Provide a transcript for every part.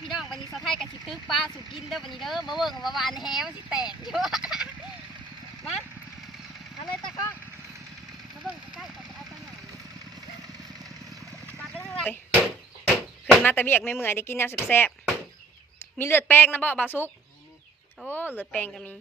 พี่น้องวันนี้สะไทยกับสิตึกปลาสุกินเด้อวันนี้เด้อมาเบิ่งว่าวานแฮมันสิแตกอยู่มาเลยตะก้องมาเบิ่งใกล้ๆกับเอาไปไหนปลาไปทางไหนขึ้นมาตะเบียกไม่เมื่อยได้กินแนวแซ่บๆมีเลือดแป้งนะบ่บ่าวซุกโอ้เลือดแป้งก็มี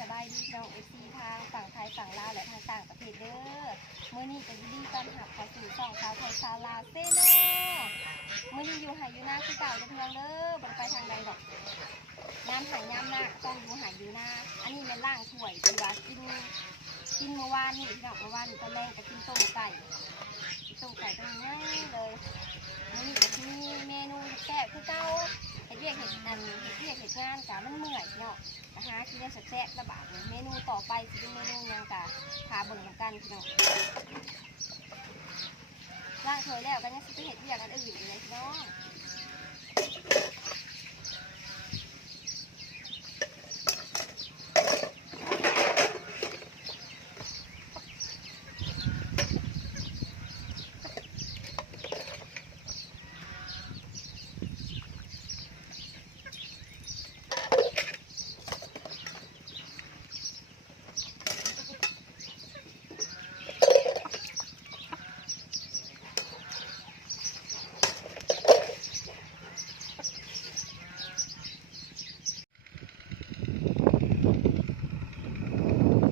สบายดีน้องFCทางฝั่งไทยฝั่งลาวและทางต่างประเทศเด้อมื้อนี้ก็ยินดีต้อนรับเข้าสู่ช่องชาวไทยชาวลาวเซ่เนาะมื้อนี้อยู่หายอยู่หน้าคือเก่าเด้อพี่น้องเด้อบ่ไปทางใดดอกน้ำหายน้ำหน้าต้องอยู่หายอยู่หน้าอันนี้แม่นล่างถ้วยที่ว่ากินเมื่อวานนี่พี่น้องเมื่อวานนี่ตอนแรกก็กินต้มไก่ตรงง่ายเลยมื้อนี้ก็มีเมนูแซ่บคือเก่าเฮ็ดเวียกเฮ็ดงานกะมันเมื่อยเนาะหากินได้แซ่บๆระบาดเมนูต่อไปจะเป็นเมนูยังกะพาเบิ่งกันพี่น้องล่างเคยแล้วกันยังสิไปเห็ดเวียกกันอื่นเลยพี่น้อง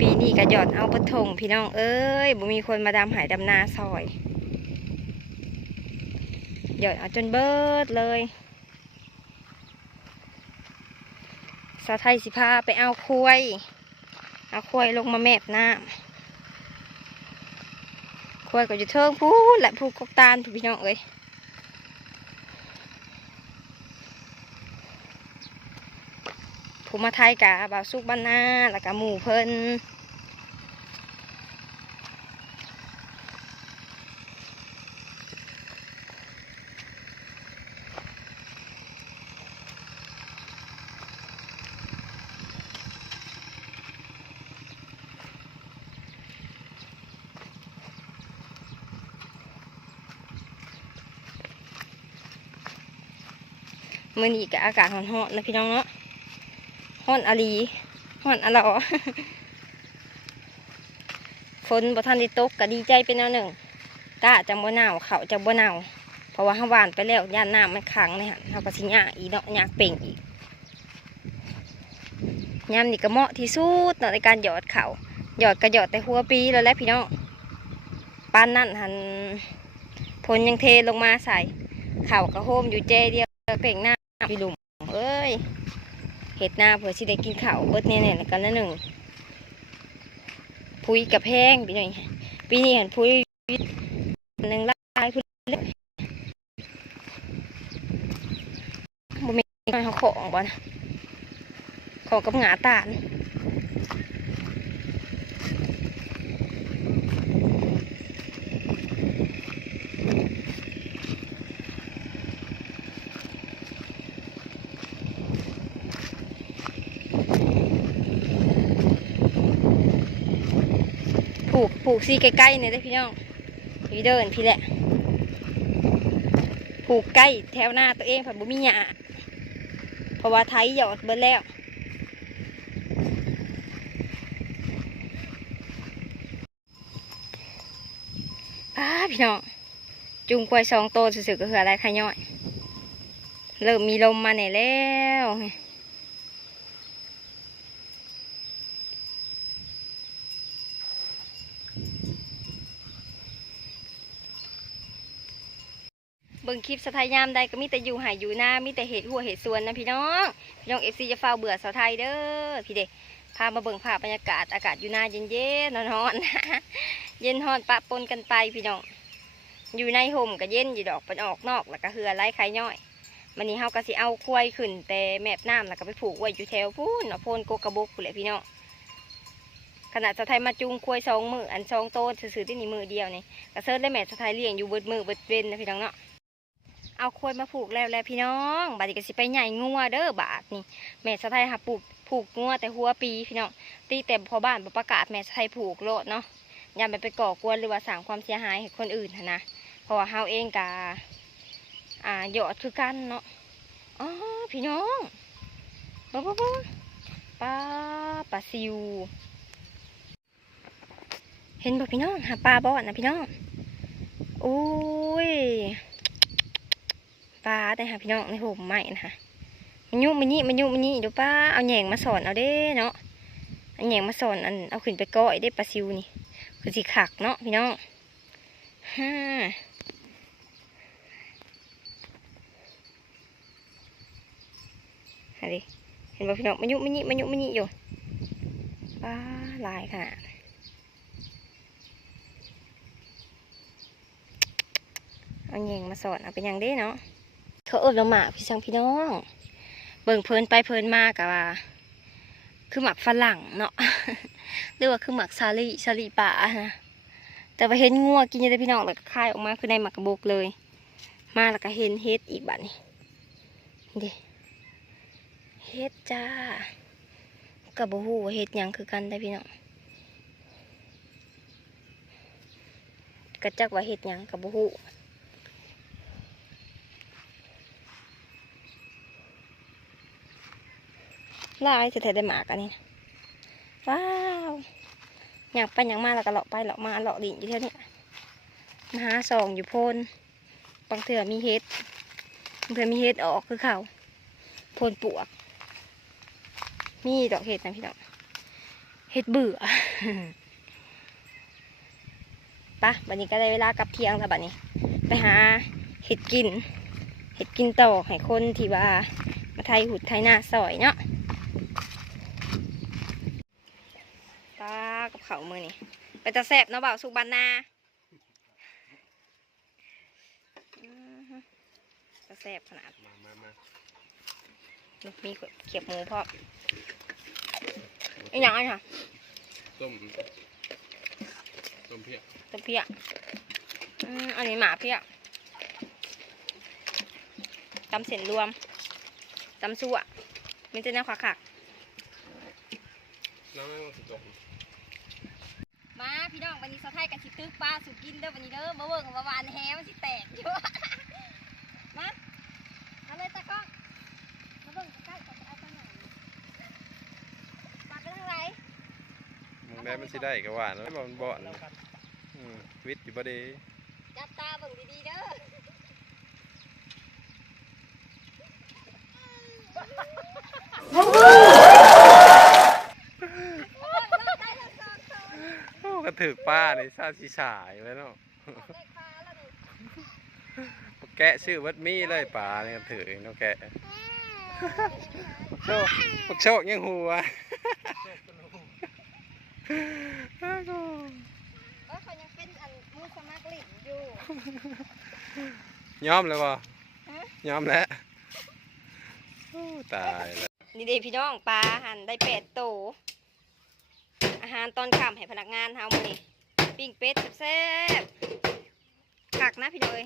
ปีนี้ก็หยอดเอาปะทงพี่น้องเอ้ยบ่มีคนมาดำหายดำนาซอยหยอดเอาจนเบิดเลยสาวไทยสิพาไปเอาควายลงมาแมบน้ำควายก็อยู่เทิงพูดและพูกกตาลพี่น้องเอ้ยผู้มาไทยกะบ่าวสุกบ้านนาแล้วก็หมู่เพิ่นมื้อนี้ก็อากาศร้อนๆนะพี่น้องเนาะร้อนอะลีร้อนอะหลอฝนบ่ทันได้ตกก็ดีใจเป็นแนวหนึ่งกะจังบ่หนาวเขาจังบ่หนาวเพราะว่าเฮาหวานไปแล้วย่านน้ำมันขังเลยฮะเฮาก็สิยากอีเนาะยากเป่งอีกยามนี่ก็เหมาะที่สุดเนาะในการหยอดเขาหยอดก็หยอดแต่หัวปีแล้วแหละพี่น้องปานนั่นหันฝนยังเทลงมาใส่เขาก็โฮมอยู่เจเดียวเป่งหน้าพี่ลุมเอ้ยเห็ดหน้าเผื่อสิได้กินข้าวเบิดแน่ๆกันละหนึ่งพุยกับแห้งปีนี้เห็นพุยหนึ่งลายพุยเล็กบ่มีเขาของบ่นะของกับหงาตาลผูกซีใกล้ๆเนี่ยได้พี่น้องพี่เดินพี่แหละผูกใกล้แถวหน้าตัวเองผัดบุมิหยาเพราะว่าไทยหยอดเบิดแล้วพี่น้องจุงควาย2 โตสื่อๆก็คืออะไรขย่อยเริ่มมีลมมาไหนแล้วเบิ่งคลิปสะไทยยามใดก็มีแต่อยู่หายอยู่หน้ามีแต่เห็ดหัวเห็ดสวนนะพี่น้องFCจะเฝ้าเบื่อสะไทยเด้อพี่เด็กพามาเบิ่งภาพบรรยากาศอากาศอยู่หน้าเย็นๆร้อนๆเย็นร้อนปะปนกันไปพี่น้องอยู่ในห่มก็เย็นอยู่ดอกเป็นออกนอกแล้วก็เหือไล่ไข่ย่อยวันนี้เฮาก็สิเอาควายขึ้นแต่แมบน้ำแล้วก็ไปผูกไว้อยู่แถวพูนเนาะโพนโกกระบกผู้แหละพี่น้องขณะสะไทยมาจุงควาย2 มืออัน2 โตซื่อๆที่นี่มือเดียวนี่กระเซิร์ได้แม่สะไทยเลี้ยงอยู่เบิดมือเบิดเว้นนะพี่น้องเนาะ เอาโคยมาผูกแล้วพี่น้องบาดนี้ก็สิไปใหญ่งัวเด้อบาดนี่แม่สะไทยหาผูกงัวแต่หัวปีพี่น้องตีแต่พอบ้านบ่ประกาศแม่สะไทยผูกโลดเนาะอย่าไปก่อกวนหรือว่าสร้างความเสียหายให้คนอื่นนะเพราะว่าเฮาเองกะยอดคือกันเนาะอ๋อพี่น้องบ่ปลาซิวเห็นบ่พี่น้องหาปลาบ่นะพี่น้องโอ้ยปลาแต่หาพี่น้องในโหมใหม่นะคะมันยุมันนี่เดี๋ยวป้าเอาแหน่งมาสอนเอาเด้เนาะเอาแหน่งมาสอนอันเอาขึ้นไปก้อยได้ปลาซิวนี่คือสิขักเนาะพี่น้องฮ่าดิเห็นบ่พี่น้องมันยุมันนี่อยู่ป้าลายค่ะเอาแหน่งมาสอนเอาเป็นอย่างเด้เนาะเขาเอิบเราหมากพี่สังพี่น้องเบิ่งเพลินไปเพลินมากกะว่าคือหมักฝรั่งเนาะหรือว่าคือหมักซาลีป่านะแต่ว่าเห็นงัวกินยังได้พี่น้องแล้วก็คายออกมาคือในหมักกระบอกเลยมาแล้วก็เห็นเฮ็ดอีกบัดนี้ดิเฮ็ดจ้ากระบอกหูเฮ็ดยังคือกันได้พี่น้องกระจักว่าเฮ็ดยังกระบอกหูลายจะแทได้หมากอันนี้ว้าวอยากไปอยากมาแล้วก็เลาะไปเลาะมาเลาะดิ่งอยู่เท่านี้มาหาส่องอยู่โพนบางเถื่อมีเฮ็ดบางเถื่อมีเฮ็ดออกคือเขาโพนปวกมีดอกเห็ดนะพี่น้องเห็ดเบื่อ ปะบัดนี้ก็ได้เวลากลับเที่ยงแล้วบัดนี้ไปหาเห็ดกินต่อให้คนที่ว่ามาไทยหุดไทยหน้าซอยเนาะตากับเขามือนี่ไปตะแสบเนาะบ่าวสุกบานนาตะแสบขนาดมามีเขียบหมูพร้อมอีกอย่างอะไรค่ะต้มเพี้ยอันนี้หมาเพี้ยตำเส้นรวมตำซั่วมีแต่แนวขักมาพี่น้องวันนี้สะไทยกับชิตึกปลาสุกินเด้อวันนี้เด้อมาเบิ่งว่าวานแฮมันสิแตกอยู่มาเอาเลยตะก้องมาเบิ่งใกล้ๆก่อนจะเอาไปไหนปลาไปทางไหนมึงได้มันสิได้ก็ว่าแล้วมันบ่อนวิทย์อยู่บ่ดีจับตาเบิ่งดีๆเด้อก็ถือป้าในซาชิฉายแล้วเนาะแกะชื่อวัดมีเลยป่าเนี่ยถือเนาะแกะโชคยังหัวเขายังเป็นอันมือสมัครลิ่นอยู่ย้อมเลยป่ะย้อมแล้วตายแล้วนี่เด็พี่น้องปลาหั่นได้8 ตัวอาหารตอนค่ำให้พนักงานเฮามื้อนี้ปิ้งเป็ดแซ่บๆคักนะพี่น้อย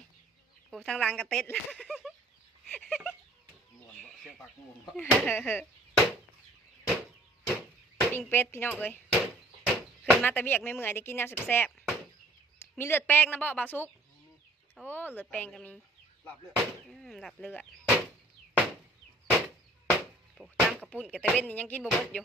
โอ้ทางหลังกระเต็ดปิ้งเป็ดพี่น้องเอ้ยขึ้นมาแต่เบียกไม่เมื่อยได้กินแนวแซ่บๆมีเลือดแป้งนะบ่บาซุกโอ้เลือดแป้งก็มีหลับเลือดโอ้ตามกระปุ่นกับตะเว้นนี่ยังกินบ่หมดอยู่